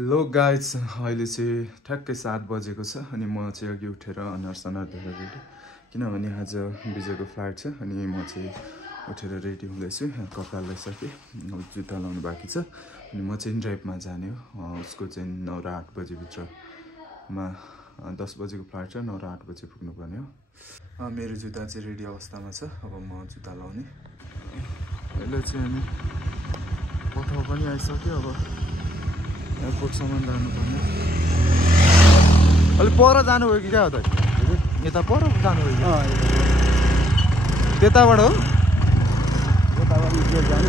लो guys अहिले चाहिँ ठ्याक्कै 7 बजेको छ अनि म चाहिँ अघि उठेर अनुहार धोएर रेडी किनभने आज विजयको फ्लाइट छ अनि म चाहिँ उठेर रेडी हुँदैछु कपडा लगाइसकेँ अब जुत्ता लाउनु बाँकी छ अनि म चाहिँ ड्राइभमा जाने हो उसको चाहिँ 9 र 8 बजेभित्रमा 10 बजेको फ्लाइट छ 9 र 8 बजे पुग्नुपर्ने हो मेरो जुत्ता चाहिँ रेडी अवस्थामा छ अब म जुत्ता लाउने अहिले चाहिँ हामी पठाउ पनि आइसक्यो अब एयरपोर्टसम्म जानुपर्ने अलि पर जानु हो कि क्या हो त यता पर जानु हो कि त्यताबाट हो त्यताबाट जानु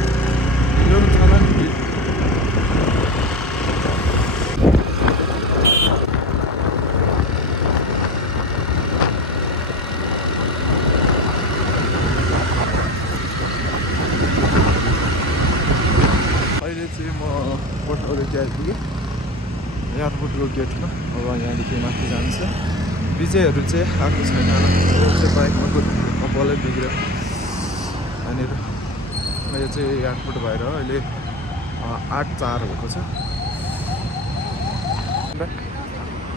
अहिले चाहिँ म पोर्ट आइपुगेँ एयरपोर्टको गेटमा अब यहाँदेखि माथि जान्छ विजयहरू चाहिँ आएको छैन चाहिँ बाइकमा कपालै बिग्रियो अनि यो चाहिँ एयरपोर्ट भएर अहिले 8:04 भएको छ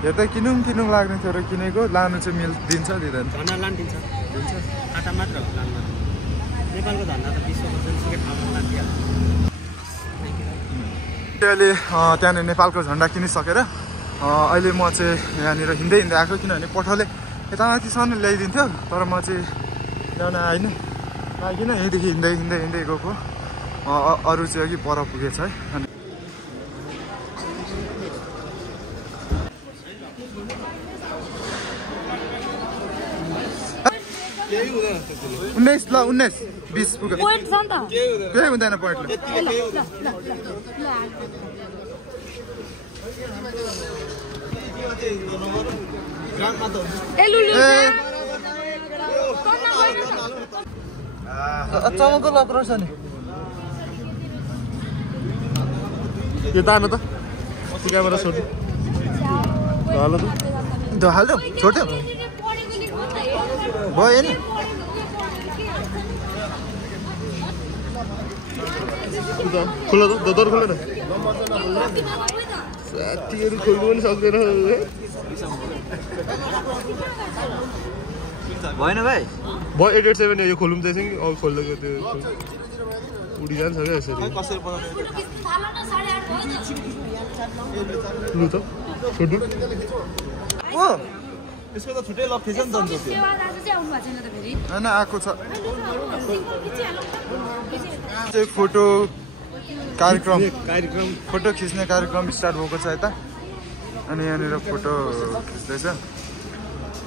यता किनौँ लाग्ने थियो र किनेको लानु चाहिँ दिन्छ दिँदैन धन्ना दिन्छ आटा मात्र नेपालको धन्ना त विश्वको जनसङ्ख्या ठाउँमा लागिहाल्छ अहिले त्यहाँनिर नेपालको झन्डा किनिसकेर अहिले म चाहिँ यहाँनिर हिँड्दै आएको किनभने पठाले यता माथिसम्म ल्याइदिन्थ्यो तर म चाहिँ ल्याउन आइनँ आइकिन यहीँदेखि हिँड्दै गएको अरू चाहिँ अघि पर पुगेछ है अनि 19 ल 19 20 पुग्यो केही हुँदैन पोइन्ट चमकको लक्रो छ नि यो तान त क्यामेरा छोड्नु हाल्यो छोड्यो भयो नि खुल्ला त दोर खोलेर साथीहरू खोल्नु पनि सक्दैन भएन भाइ भयो 887 यो खोल्नु चाहिँ कि अब खोल्दैको त्यो उडी जान्छ क्या यसरी लु त छोड्नु ओ यसको त छुट्टै लक थिएछ नि त हैन आएको छ चाहिँ फोटो कार्यक्रम फोटो खिच्ने कार्यक्रम स्टार्ट भएको छ यता अनि यहाँनिर फोटो खिच्दैछ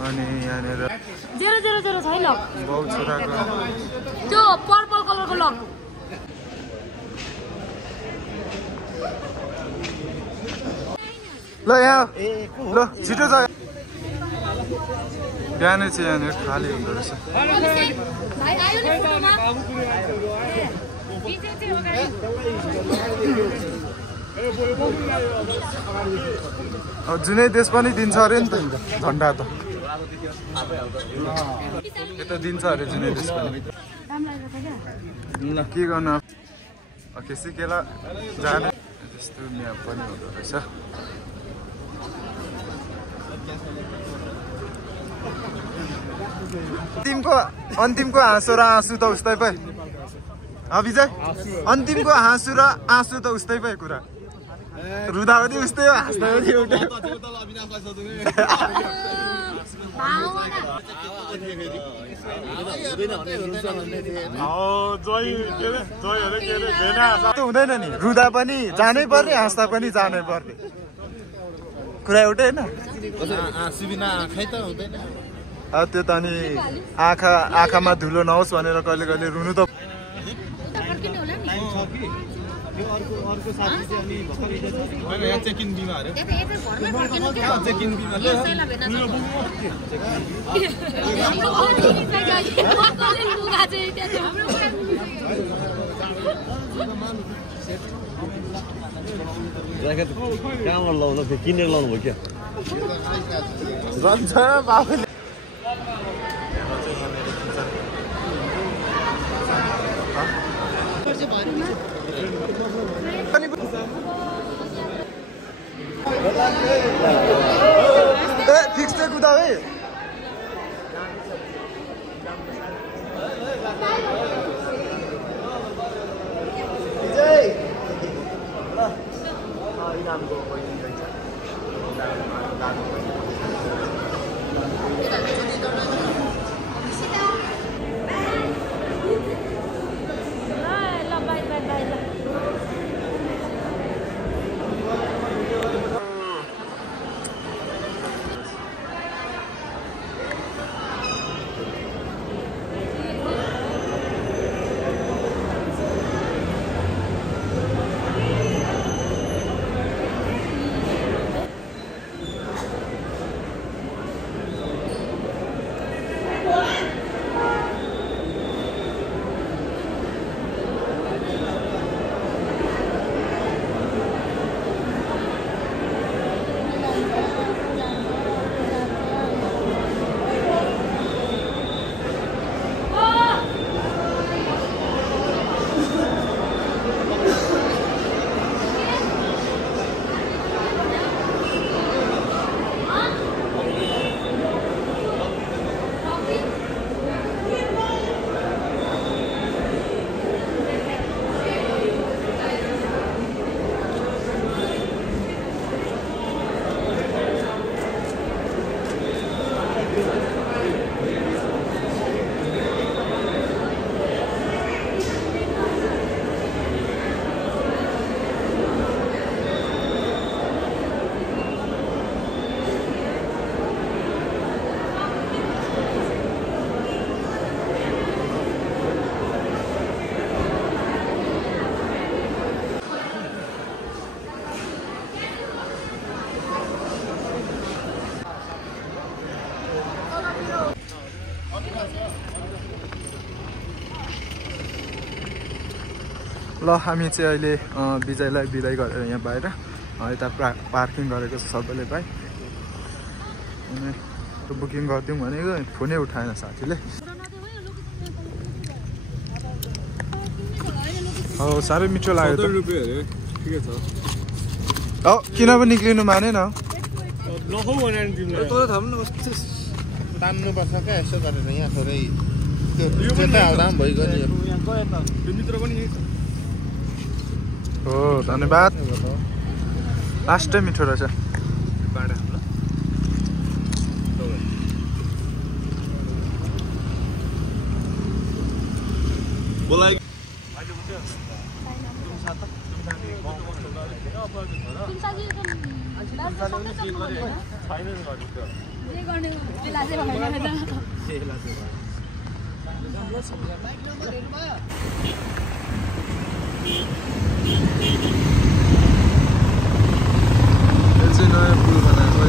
अनि यहाँनिर 000 छैन बाउ छोराको त्यो पर्पल कलरको लक ल यहाँ ल छिटो छ बिहानै चाहिँ यहाँनिर खाली हुँदो रहेछ अब जुनै देश पनि दिन्छ अरे नि त झन्डा त यता दिन्छ अरे जुनै देश पनि के गर्नु सिकेला जाने त्यस्तो म्याप पनि हुँदो रहेछ अन्तिमको हाँसो र आँसु त उस्तै पो विजय अन्तिमको हाँसु र आँसु त उस्तै पो कुरा रुदा पनि उस्तै हो हाँस्दा पनि एउटै हुँदैन नि रुदा पनि जानै पर्ने हाँस्दा पनि जानै पर्ने कुरा एउटै होइन त्यो त अनि आँखामा धुलो नहोस् भनेर कहिले कहिले रुनु त कहाँबाट लाउनु किनेर लाउनु भयो क्या जान्छ बाबुले फिक्स चाहिँ कुदा है ल हामी चाहिँ अहिले विजयलाई बिदाई गरेर यहाँ बाहिर यता पार्किङ गरेको छ सबैले भाइ अनि बुकिङ गरिदिउँ भनेको फोनै उठाएन साथीले साह्रै मिठो लाग्यो किन पनि निक्लिनु मानेन तान्नुपर्छ क्या यसो गरेर यहाँ थोरै भइगयो हो धन्यवाद लास्टै मिठो रहेछ नयाँ पुल बनाएको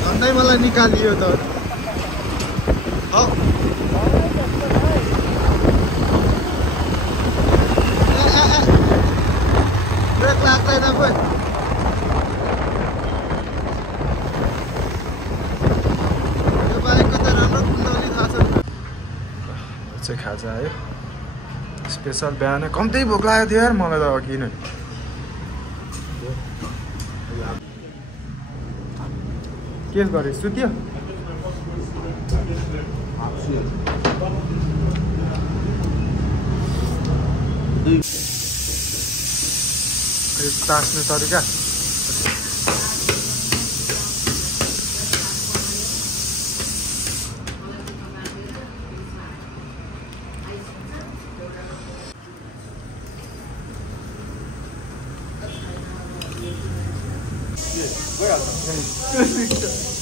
झन्डै मलाई निकालियो त ब्रेक लाग्दैन पो खाजा आयो स्पेसल बिहान कम्ती भोक लागेको थियो यार मलाई त अघि नै के गरे सुत्यो तास्ने तरिका गइहाल्छ